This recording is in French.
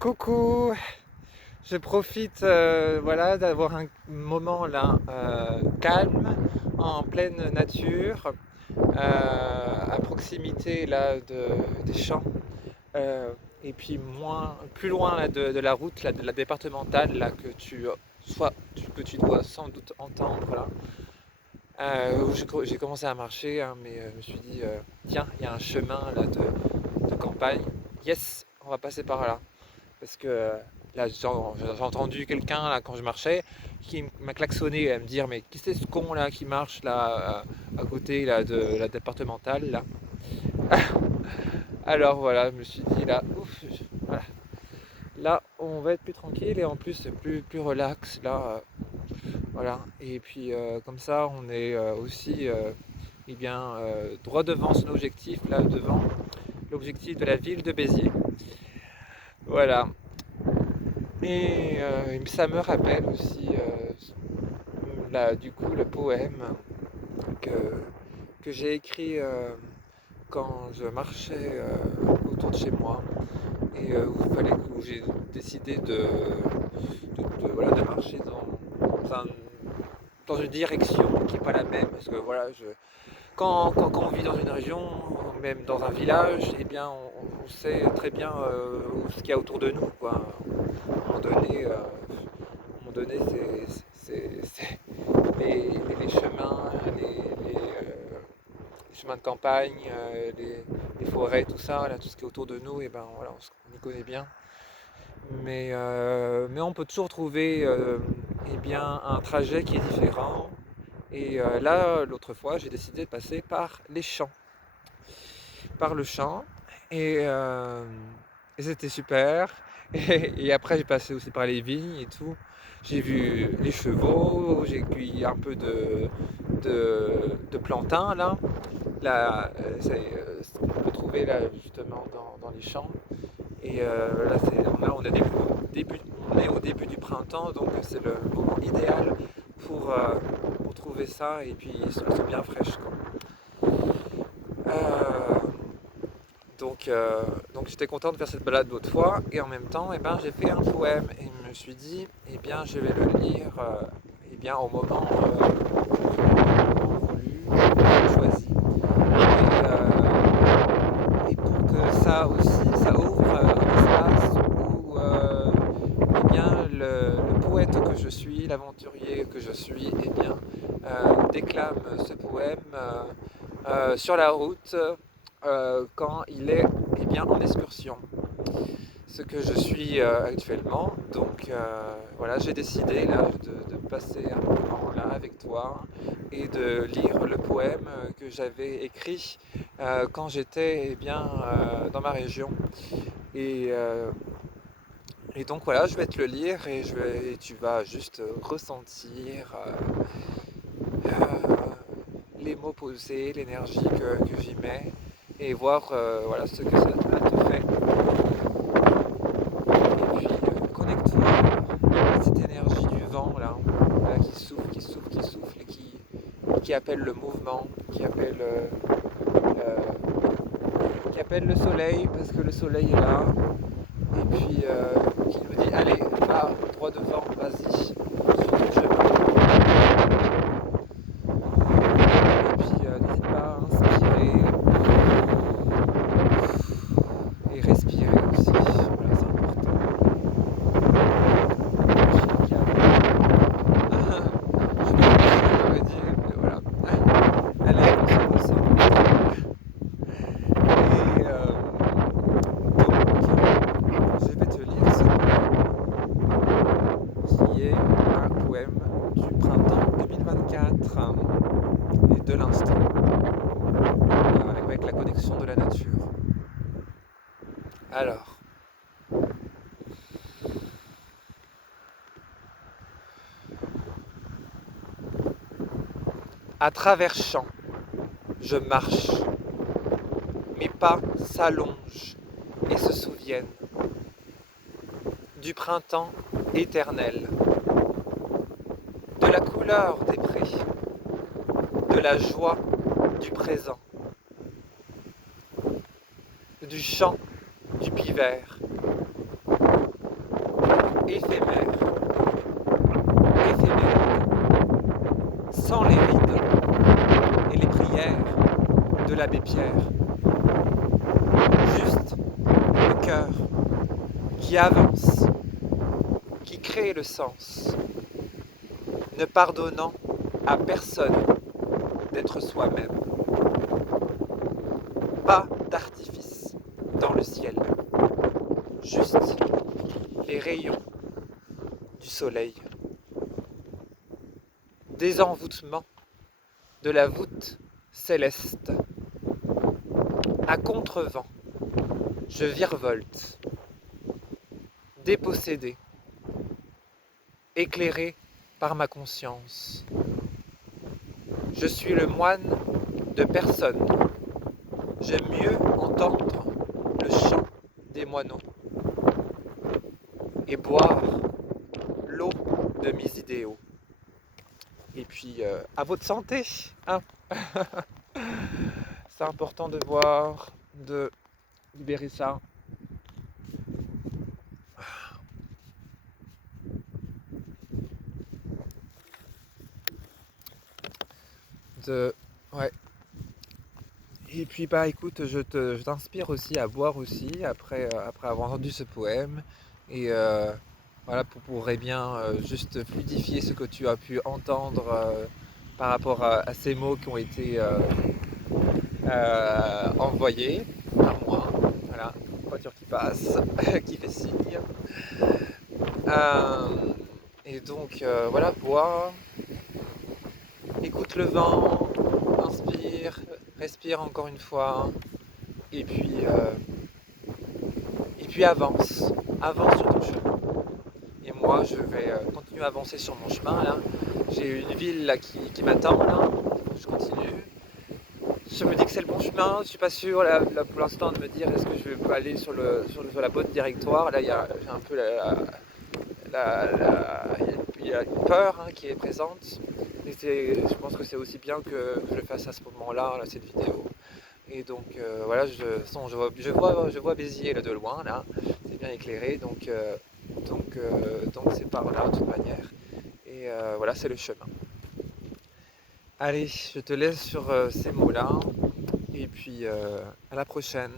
Coucou, je profite voilà, d'avoir un moment là calme, en pleine nature, à proximité là, des champs, euh, et puis plus loin là, de la route, là, de la départementale là, que tu dois sans doute entendre là, où j'ai commencé à marcher, hein, mais je me suis dit, tiens, il y a un chemin là, de campagne, yes, on va passer par là. Parce que là, j'ai entendu quelqu'un là quand je marchais qui m'a klaxonné à me dire mais qui c'est ce con là qui marche là à côté là de la départementale là. Alors voilà, je me suis dit là, ouf, voilà. Là on va être plus tranquille et en plus plus relax là, voilà. Et puis comme ça on est aussi eh bien, droit devant son objectif là devant l'objectif de la ville de Béziers. Voilà. Et ça me rappelle aussi là, du coup, le poème que, que j'ai écrit quand je marchais autour de chez moi et où j'ai décidé voilà, de marcher dans une direction qui n'est pas la même parce que voilà, quand on vit dans une région, même dans un village, eh bien on sait très bien ce qu'il y a autour de nous, quoi. À un moment donné, c'est les chemins, les chemins de campagne, les forêts, tout ça, là, tout ce qui est autour de nous, et ben voilà, on y connaît bien. Mais on peut toujours trouver eh bien, un trajet qui est différent. Et là, l'autre fois, j'ai décidé de passer par les champs, par le champ, et, euh, et c'était super. Et après, j'ai passé aussi par les vignes et tout. J'ai vu les chevaux, j'ai cueilli un peu de plantain là. Là, on peut trouver là justement dans les champs. Et là, on est au début du printemps, donc c'est le moment idéal pour trouver ça. Et puis elles sont bien fraîches, quoi. Euh, donc j'étais content de faire cette balade l'autre fois. Et en même temps, eh ben, j'ai fait un poème. Et je me suis dit, eh bien, je vais le lire eh bien, au moment voulu, choisi. Et pour que ça aussi, ça ouvre un espace où eh bien, le poète que je suis, l'aventurier que je suis, eh bien, déclame ce poème sur la route quand il est eh bien, en excursion. Ce que je suis actuellement. Donc voilà, j'ai décidé là de passer un moment là avec toi et de lire le poème que j'avais écrit quand j'étais eh bien dans ma région. Et, euh, et donc voilà, je vais te le lire et tu vas juste ressentir les mots posés, l'énergie que j'y mets et voir voilà, ce que ça te fait. Et puis connecte-toi à cette énergie du vent là, là, qui souffle, qui souffle, qui souffle et qui appelle le mouvement, qui appelle le soleil parce que le soleil est là. Et puis qui nous dit allez, va droit devant, vas-y, suis ton chemin. Et puis n'hésite pas à inspirer et respirer aussi. Voilà, c'est important. Je vais le dire, mais voilà. Allez, on se ressent. Et donc, je vais te lire ce poème qui est un poème du printemps 2024 et de l'instant, avec la connexion de la nature. Alors, à travers champs, je marche, mes pas s'allongent et se souviennent du printemps éternel, de la couleur des prés, de la joie du présent, du chant du pivert, éphémère, éphéméride, sans les rides et les prières de l'abbé Pierre. Juste le cœur qui avance, qui crée le sens, ne pardonnant à personne d'être soi-même. Pas d'artifice dans le ciel, juste les rayons du soleil. Désenvoûtement de la voûte céleste. À contre-vent, je virevolte, dépossédé, éclairé par ma conscience. Je suis le moine de personne. J'aime mieux entendre le chant des moineaux et boire l'eau de mes idéaux. Et puis, à votre santé, hein. C'est important de boire, de libérer ça. Ouais. Et puis bah écoute, je t'inspire aussi à boire aussi après avoir entendu ce poème. Et voilà, pourrait bien juste fluidifier ce que tu as pu entendre par rapport à ces mots qui ont été envoyés par moi. Voilà, voiture qui passe, qui fait signe. Euh, et donc voilà, bois, écoute le vent, inspire, respire encore une fois. Et puis, euh, et puis avance, avance sur ton chemin. Et moi, je vais continuer à avancer sur mon chemin là. J'ai une ville là qui m'attend là. Je continue. Je me dis que c'est le bon chemin. Je suis pas sûr là, pour l'instant de me dire est-ce que je vais aller sur la bonne directoire. Là, j'ai un peu il y a une peur hein, qui est présente. Et je pense que c'est aussi bien que je le fasse à ce moment-là, là, cette vidéo. Et donc voilà, je vois Béziers là, de loin, là, c'est bien éclairé, donc c'est par là de toute manière. Et voilà, c'est le chemin. Allez, je te laisse sur ces mots-là, et puis à la prochaine.